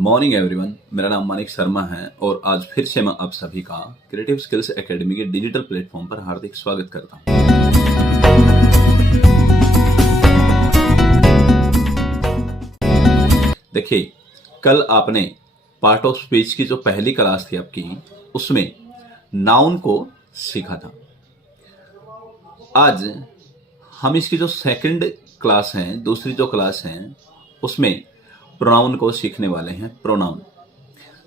Morning everyone, मेरा नाम मानिक शर्मा है और आज फिर से मैं आप सभी का क्रिएटिव स्किल्स एकेडमी के डिजिटल प्लेटफॉर्म पर हार्दिक स्वागत करता हूं। देखिए, कल आपने पार्ट ऑफ स्पीच की जो पहली क्लास थी आपकी, उसमें नाउन को सीखा था। आज हम इसकी जो सेकंड क्लास है, दूसरी जो क्लास है, उसमें प्रोनाउन को सीखने वाले हैं। प्रोनाउन,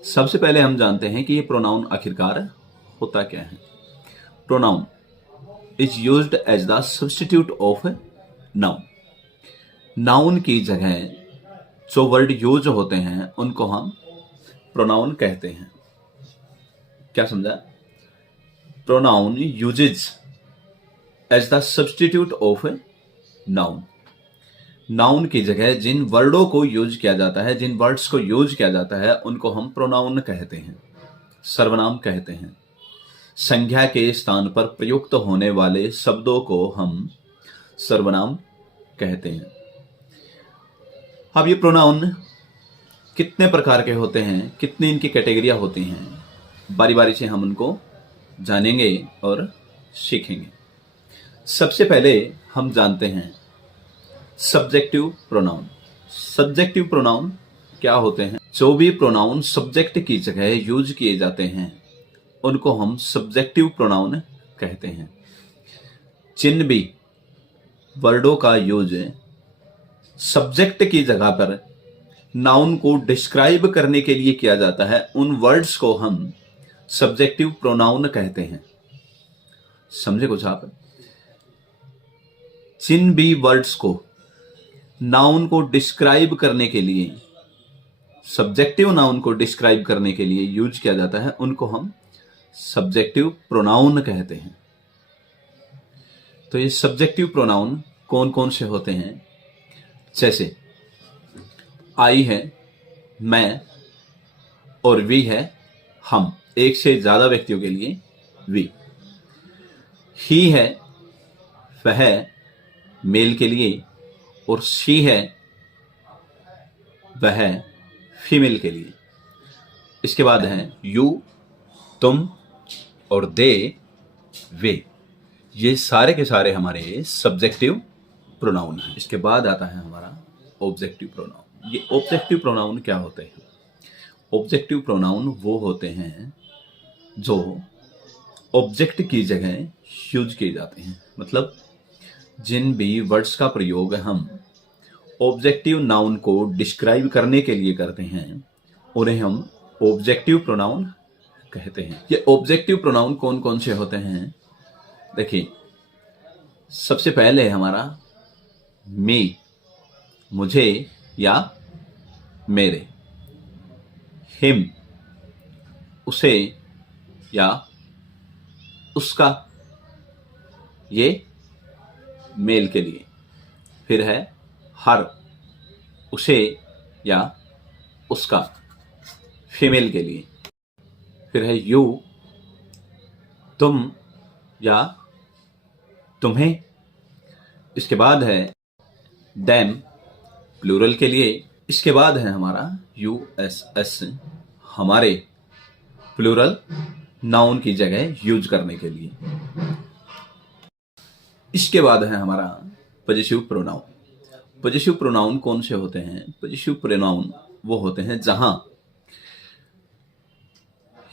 सबसे पहले हम जानते हैं कि ये प्रोनाउन आखिरकार होता क्या है। Pronoun is used as the substitute of noun. Noun की जगह जो वर्ड यूज होते हैं उनको हम प्रोनाउन कहते हैं। क्या समझा? Pronoun uses as the substitute of noun. Noun की जगह जिन वर्डों को यूज किया जाता है, जिन वर्ड्स को यूज किया जाता है, उनको हम प्रोनाउन कहते हैं, सर्वनाम कहते हैं। संज्ञा के स्थान पर प्रयुक्त होने वाले शब्दों को हम सर्वनाम कहते हैं। अब ये प्रोनाउन कितने प्रकार के होते हैं, कितनी इनकी कैटेगरियां होती हैं, बारी बारी से हम उनको जानेंगे और सीखेंगे। सबसे पहले हम जानते हैं सब्जेक्टिव प्रोनाउन। सब्जेक्टिव प्रोनाउन क्या होते हैं? जो भी प्रोनाउन सब्जेक्ट की जगह यूज किए जाते हैं उनको हम सब्जेक्टिव प्रोनाउन कहते हैं। जिन भी वर्डों का यूज सब्जेक्ट की जगह पर नाउन को डिस्क्राइब करने के लिए किया जाता है, उन वर्ड्स को हम सब्जेक्टिव प्रोनाउन कहते हैं। समझे कुछ आप? जिन भी वर्ड्स को नाउन को डिस्क्राइब करने के लिए, सब्जेक्टिव नाउन को डिस्क्राइब करने के लिए यूज किया जाता है, उनको हम सब्जेक्टिव प्रोनाउन कहते हैं। तो ये सब्जेक्टिव प्रोनाउन कौन कौन से होते हैं? जैसे आई है, मैं, और वी है, हम। एक से ज्यादा व्यक्तियों के लिए वी। ही है, वह, मेल के लिए, और शी है, वह, फीमेल के लिए। इसके बाद है यू, तुम, और दे, वे। ये सारे के सारे हमारे सब्जेक्टिव प्रोनाउन हैं। इसके बाद आता है हमारा ऑब्जेक्टिव प्रोनाउन। ये ऑब्जेक्टिव प्रोनाउन क्या होते हैं? ऑब्जेक्टिव प्रोनाउन वो होते हैं जो ऑब्जेक्ट की जगह यूज किए जाते हैं। मतलब जिन भी वर्ड्स का प्रयोग हम ऑब्जेक्टिव नाउन को डिस्क्राइब करने के लिए करते हैं उन्हें हम ऑब्जेक्टिव प्रोनाउन कहते हैं। ये ऑब्जेक्टिव प्रोनाउन कौन कौन से होते हैं? देखिए, सबसे पहले हमारा मी, मुझे या मेरे। हिम, उसे या उसका, ये मेल के लिए। फिर है हर, उसे या उसका, फीमेल के लिए। फिर है यू, तुम या तुम्हें। इसके बाद है देम, प्लूरल के लिए। इसके बाद है हमारा यूएसएस, हमारे, प्लूरल नाउन की जगह यूज करने के लिए। इसके बाद है हमारा पॉजिटिव प्रोनाउन। पॉजिटिव प्रोनाउन कौन से होते हैं? पॉजिटिव प्रोनाउन वो होते हैं जहां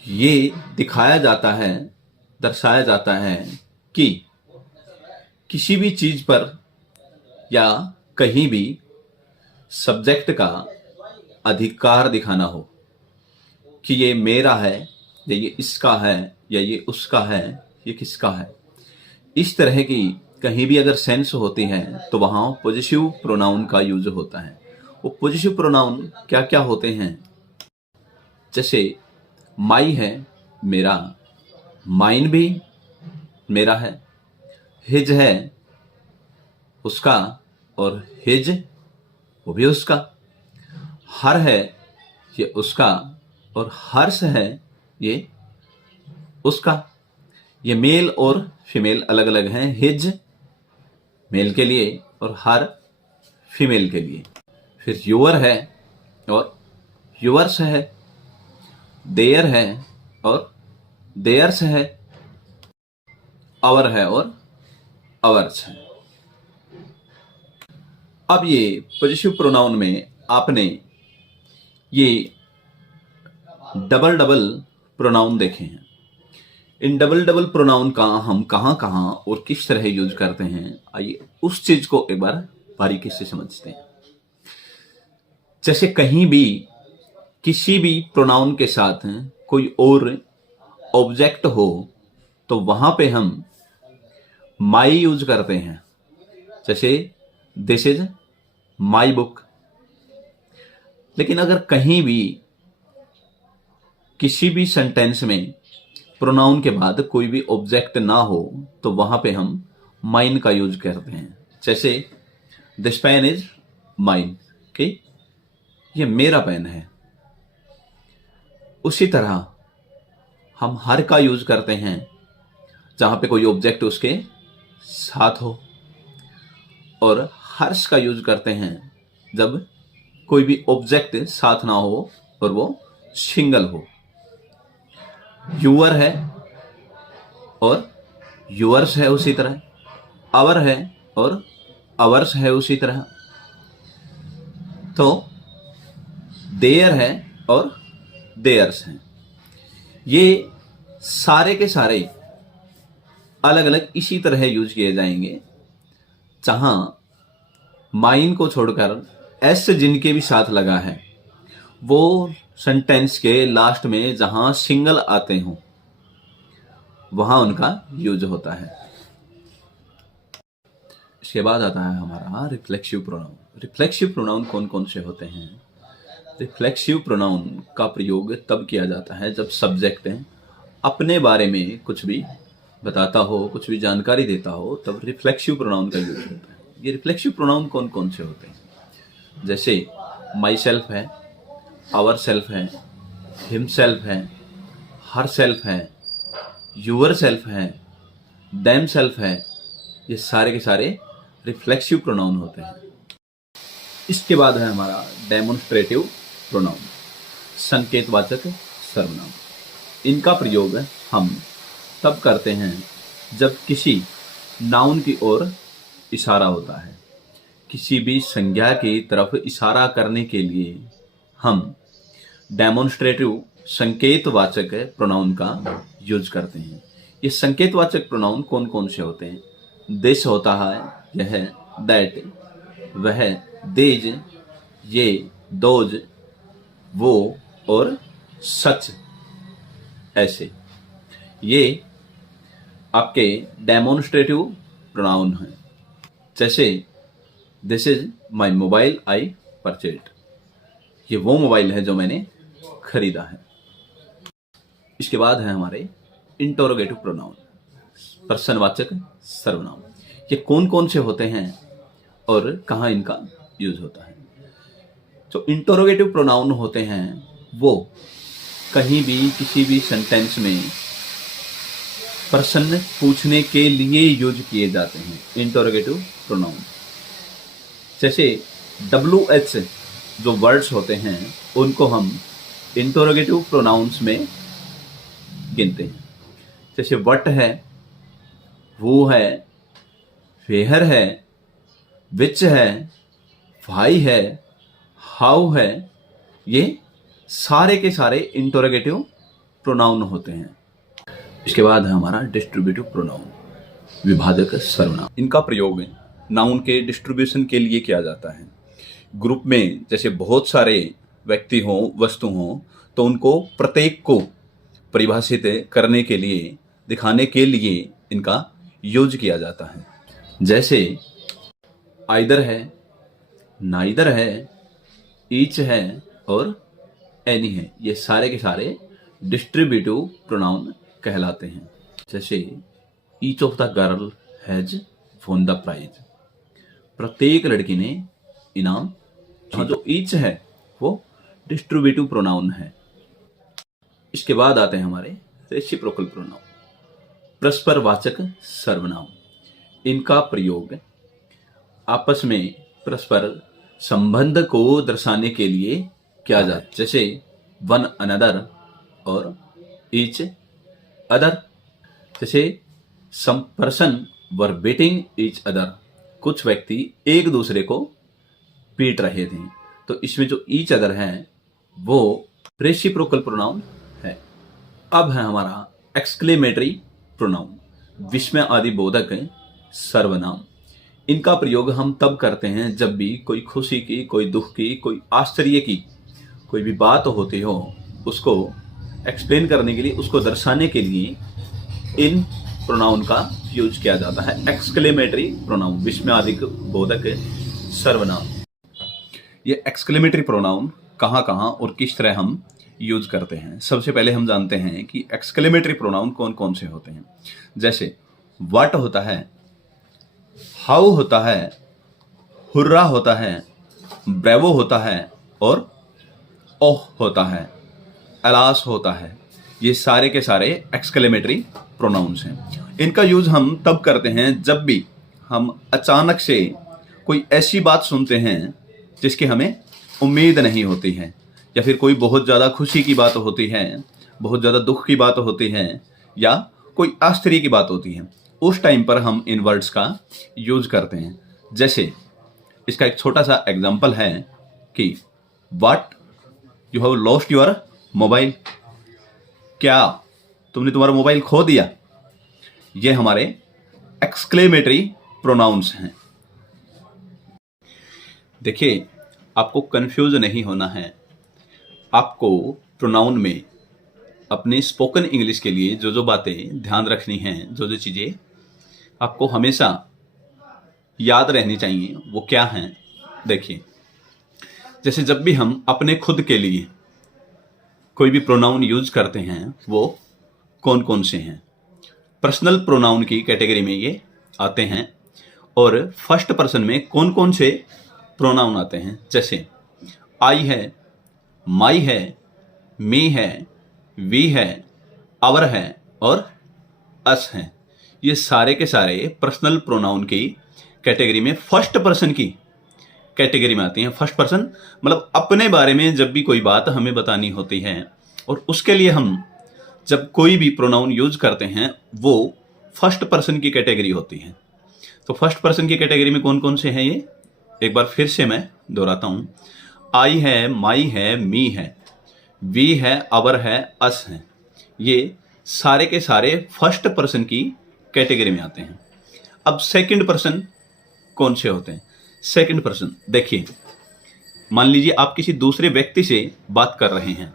ये दिखाया जाता है, दर्शाया जाता है कि किसी भी चीज पर या कहीं भी सब्जेक्ट का अधिकार दिखाना हो कि ये मेरा है, या ये इसका है, या ये उसका है, ये किसका है। इस तरह की कहीं भी अगर सेंस होती है तो वहां पॉजिटिव प्रोनाउन का यूज होता है। वो पॉजिटिव प्रोनाउन क्या क्या होते हैं? जैसे माई है, मेरा, माइन भी मेरा है, हिज है, उसका, और हिज वो भी उसका। हर है, ये उसका, और हर्ष है, ये उसका। ये मेल और फीमेल अलग अलग हैं। हिज मेल के लिए और हर फीमेल के लिए। फिर योर है और योर्स है, देयर है और देयर्स है, आवर है और आवर्स है। अब ये पॉजिटिव प्रोनाउन में आपने ये डबल डबल प्रोनाउन देखे हैं। इन डबल डबल प्रोनाउन का हम कहां कहां और किस तरह यूज करते हैं, आइए उस चीज को एक बार बारीकी से समझते हैं। जैसे कहीं भी किसी भी प्रोनाउन के साथ कोई और ऑब्जेक्ट हो तो वहां पे हम माई यूज करते हैं। जैसे दिस इज माई बुक। लेकिन अगर कहीं भी किसी भी सेंटेंस में प्रोनाउन के बाद कोई भी ऑब्जेक्ट ना हो तो वहां पे हम माइन का यूज करते हैं। जैसे दिस पेन इज माइन, कि ये मेरा पेन है। उसी तरह हम हर का यूज करते हैं जहां पे कोई ऑब्जेक्ट उसके साथ हो, और हर्ष का यूज करते हैं जब कोई भी ऑब्जेक्ट साथ ना हो और वो सिंगल हो। यूअर है और यूअर्स है उसी तरह, आवर है और आवर्स है उसी तरह। तो देयर है और देयर्स हैं। ये सारे के सारे अलग अलग इसी तरह यूज किए जाएंगे। जहां माइन को छोड़कर एस जिनके भी साथ लगा है वो सेंटेंस के लास्ट में जहां सिंगल आते हों वहां उनका यूज होता है। इसके बाद आता है हमारा रिफ्लेक्सिव प्रोनाउन। रिफ्लेक्सिव प्रोनाउन कौन कौन से होते हैं? रिफ्लेक्सिव प्रोनाउन का प्रयोग तब किया जाता है जब सब्जेक्ट अपने बारे में कुछ भी बताता हो, कुछ भी जानकारी देता हो, तब रिफ्लेक्सिव प्रोनाउन का यूज होता है। ये रिफ्लेक्सिव प्रोनाउन कौन कौन से होते हैं? जैसे माई सेल्फ है, आवर सेल्फ है, हिम सेल्फ है, हर सेल्फ है, यूअर सेल्फ है, देम सेल्फ है। ये सारे के सारे रिफ्लेक्सिव प्रोनाउन होते हैं। इसके बाद है हमारा डेमोन्स्ट्रेटिव प्रोनाउन, संकेतवाचक सर्वनाम। इनका प्रयोग हम तब करते हैं जब किसी नाउन की ओर इशारा होता है। किसी भी संज्ञा की तरफ इशारा करने के लिए हम डेमोन्स्ट्रेटिव संकेतवाचक प्रोनाउन का यूज करते हैं। ये संकेतवाचक प्रोनाउन कौन कौन से होते हैं? दिस होता है, यह, दैट, वह, देज, ये, दोज, वो और सच। ऐसे ये आपके डेमोन्स्ट्रेटिव प्रोनाउन हैं। जैसे this is my mobile I purchased. ये वो मोबाइल है जो मैंने खरीदा है। इसके बाद है हमारे इंटरोगेटिव प्रोनाउन, प्रश्नवाचक सर्वनाम। ये कौन कौन से होते हैं और कहाँ इनका यूज होता है? जो इंटरोगेटिव प्रोनाउन होते हैं वो कहीं भी किसी भी सेंटेंस में प्रश्न पूछने के लिए यूज किए जाते हैं। इंटरोगेटिव प्रोनाउन जैसे WH जो वर्ड्स होते हैं उनको हम इंटरोगेटिव प्रोनाउंस में गिनते हैं। जैसे व्हाट है, वो है, वेयर है, विच है, व्हाई है, हाउ है। ये सारे के सारे इंटरोगेटिव प्रोनाउन होते हैं। इसके बाद है हमारा डिस्ट्रीब्यूटिव प्रोनाउन, विभाजक सर्वनाम। इनका प्रयोग नाउन के डिस्ट्रीब्यूशन के लिए किया जाता है। ग्रुप में जैसे बहुत सारे व्यक्ति हों, वस्तु हों, तो उनको प्रत्येक को परिभाषित करने के लिए, दिखाने के लिए इनका यूज किया जाता है। जैसे आइदर है, नाइदर है, ईच है और एनी है। ये सारे के सारे डिस्ट्रीब्यूटिव प्रोनाउन कहलाते हैं। जैसे each of the girl has won the prize. प्रत्येक लड़की ने इनाम। जो ईच है वो डिस्ट्रीब्यूटिव प्रोनाउन है। इसके बाद आते हैं हमारे रेसिप्रोकल प्रोनाउन, परस्परवाचक सर्वनाम। इनका प्रयोग आपस में परस्पर संबंध को दर्शाने के लिए किया जाता है, जैसे वन अनदर और ईच अदर। जैसे सम पर्सन वर बीटिंग ईच अदर, कुछ व्यक्ति एक दूसरे को पीट रहे थे। तो इसमें जो ईच अदर है वो रेसिप्रोकल प्रोनाउन है। अब है हमारा एक्सक्लेमेटरी प्रोनाउन, विस्मय आदि बोधक सर्वनाम। इनका प्रयोग हम तब करते हैं जब भी कोई खुशी की, कोई दुख की, कोई आश्चर्य की कोई भी बात होती हो, उसको एक्सप्लेन करने के लिए, उसको दर्शाने के लिए इन प्रोनाउन का यूज किया जाता है। एक्सक्लेमेटरी प्रोनाउन, विस्मयादिक बोधक सर्वनाम। ये एक्सक्लेमेटरी प्रोनाउन कहाँ कहाँ और किस तरह हम यूज करते हैं। सबसे पहले हम जानते हैं कि एक्सक्लेमेटरी प्रोनाउन कौन कौन से होते हैं। जैसे व्हाट होता है, हाउ होता है, हुर्रा होता है, ब्रेवो होता है और ओह होता है, अलास होता है। ये सारे के सारे एक्सक्लेमेटरी प्रोनाउंस हैं। इनका यूज हम तब करते हैं जब भी हम अचानक से कोई ऐसी बात सुनते हैं जिसकी हमें उम्मीद नहीं होती है, या फिर कोई बहुत ज़्यादा खुशी की बात होती है, बहुत ज़्यादा दुख की बात होती है, या कोई आश्चर्य की बात होती है। उस टाइम पर हम इन वर्ड्स का यूज करते हैं। जैसे इसका एक छोटा सा एग्जाम्पल है कि what you have lost your mobile, क्या तुमने तुम्हारा मोबाइल खो दिया। ये हमारे एक्सक्लेमेटरी प्रोनाउंस हैं। देखिए, आपको कंफ्यूज नहीं होना है। आपको प्रोनाउन में अपने स्पोकन इंग्लिश के लिए जो जो बातें ध्यान रखनी हैं, जो जो चीज़ें आपको हमेशा याद रहनी चाहिए, वो क्या हैं। देखिए, जैसे जब भी हम अपने खुद के लिए कोई भी प्रोनाउन यूज करते हैं, वो कौन कौन से हैं। पर्सनल प्रोनाउन की कैटेगरी में ये आते हैं। और फर्स्ट पर्सन में कौन कौन से प्रोनाउन आते हैं, जैसे आई है, माई है, मी है, वी है, आवर है और अस है। ये सारे के सारे पर्सनल प्रोनाउन की कैटेगरी में फर्स्ट पर्सन की कैटेगरी में आती हैं। फर्स्ट पर्सन मतलब अपने बारे में जब भी कोई बात हमें बतानी होती है और उसके लिए हम जब कोई भी प्रोनाउन यूज करते हैं, वो फर्स्ट पर्सन की कैटेगरी होती है। तो फर्स्ट पर्सन की कैटेगरी में कौन कौन से हैं, ये एक बार फिर से मैं दोहराता हूं। आई है, माई है, मी है, वी है, आवर है, अस है। ये सारे के सारे फर्स्ट पर्सन की कैटेगरी में आते हैं। अब सेकंड पर्सन कौन से होते हैं। सेकंड पर्सन, देखिए, मान लीजिए आप किसी दूसरे व्यक्ति से बात कर रहे हैं,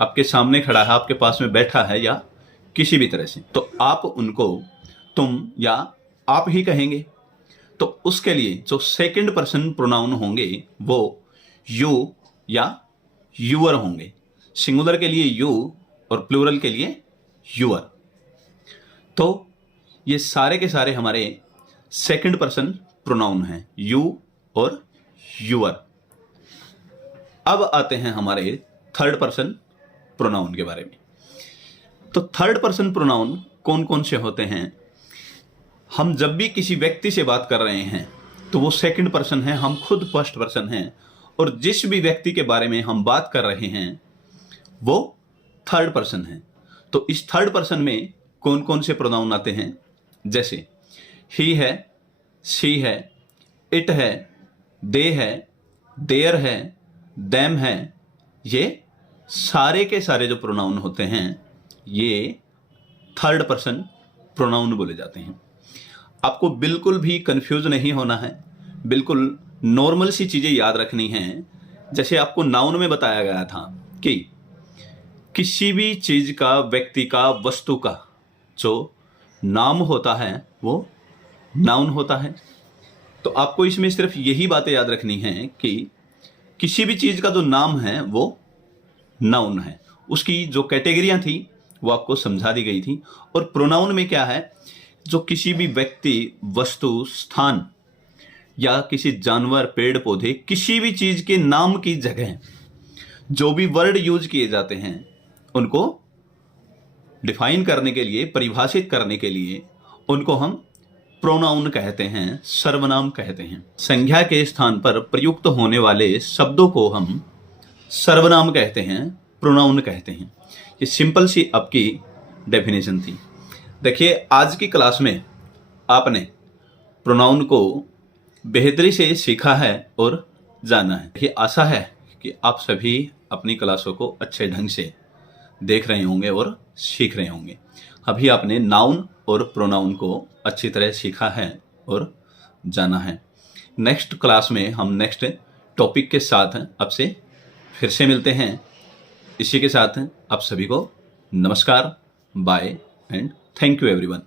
आपके सामने खड़ा है, आपके पास में बैठा है, या किसी भी तरह से, तो आप उनको तुम या आप ही कहेंगे। तो उसके लिए जो सेकंड पर्सन प्रोनाउन होंगे वो यू या यूअर होंगे। सिंगुलर के लिए यू और प्लूरल के लिए यूअर। तो ये सारे के सारे हमारे सेकंड पर्सन प्रोनाउन हैं, यू और यूअर। अब आते हैं हमारे थर्ड पर्सन प्रोनाउन के बारे में। तो थर्ड पर्सन प्रोनाउन कौन कौन से होते हैं। हम जब भी किसी व्यक्ति से बात कर रहे हैं तो वो सेकंड पर्सन है, हम खुद फर्स्ट पर्सन हैं, और जिस भी व्यक्ति के बारे में हम बात कर रहे हैं वो थर्ड पर्सन है। तो इस थर्ड पर्सन में कौन कौन से प्रोनाउन आते हैं, जैसे ही है, शी है, इट है, दे है, देयर है, देम है। ये सारे के सारे जो प्रोनाउन होते हैं ये थर्ड पर्सन प्रोनाउन बोले जाते हैं। आपको बिल्कुल भी कंफ्यूज नहीं होना है, बिल्कुल नॉर्मल सी चीज़ें याद रखनी हैं। जैसे आपको नाउन में बताया गया था कि किसी भी चीज़ का, व्यक्ति का, वस्तु का जो नाम होता है वो नाउन होता है। तो आपको इसमें सिर्फ यही बातें याद रखनी हैं कि किसी भी चीज़ का जो नाम है वो नाउन है। उसकी जो कैटेगरियाँ थी वो आपको समझा दी गई थी। और प्रोनाउन में क्या है, जो किसी भी व्यक्ति, वस्तु, स्थान या किसी जानवर, पेड़ पौधे, किसी भी चीज़ के नाम की जगह जो भी वर्ड यूज किए जाते हैं उनको डिफाइन करने के लिए, परिभाषित करने के लिए उनको हम प्रोनाउन कहते हैं, सर्वनाम कहते हैं। संज्ञा के स्थान पर प्रयुक्त होने वाले शब्दों को हम सर्वनाम कहते हैं, प्रोनाउन कहते हैं। ये सिंपल सी आपकी डेफिनेशन थी। देखिए आज की क्लास में आपने प्रोनाउन को बेहतरी से सीखा है और जाना है। देखिए आशा है कि आप सभी अपनी क्लासों को अच्छे ढंग से देख रहे होंगे और सीख रहे होंगे। अभी आपने नाउन और प्रोनाउन को अच्छी तरह सीखा है और जाना है। नेक्स्ट क्लास में हम नेक्स्ट टॉपिक के साथ आपसे फिर से मिलते हैं। इसी के साथ आप सभी को नमस्कार, bye and thank you everyone.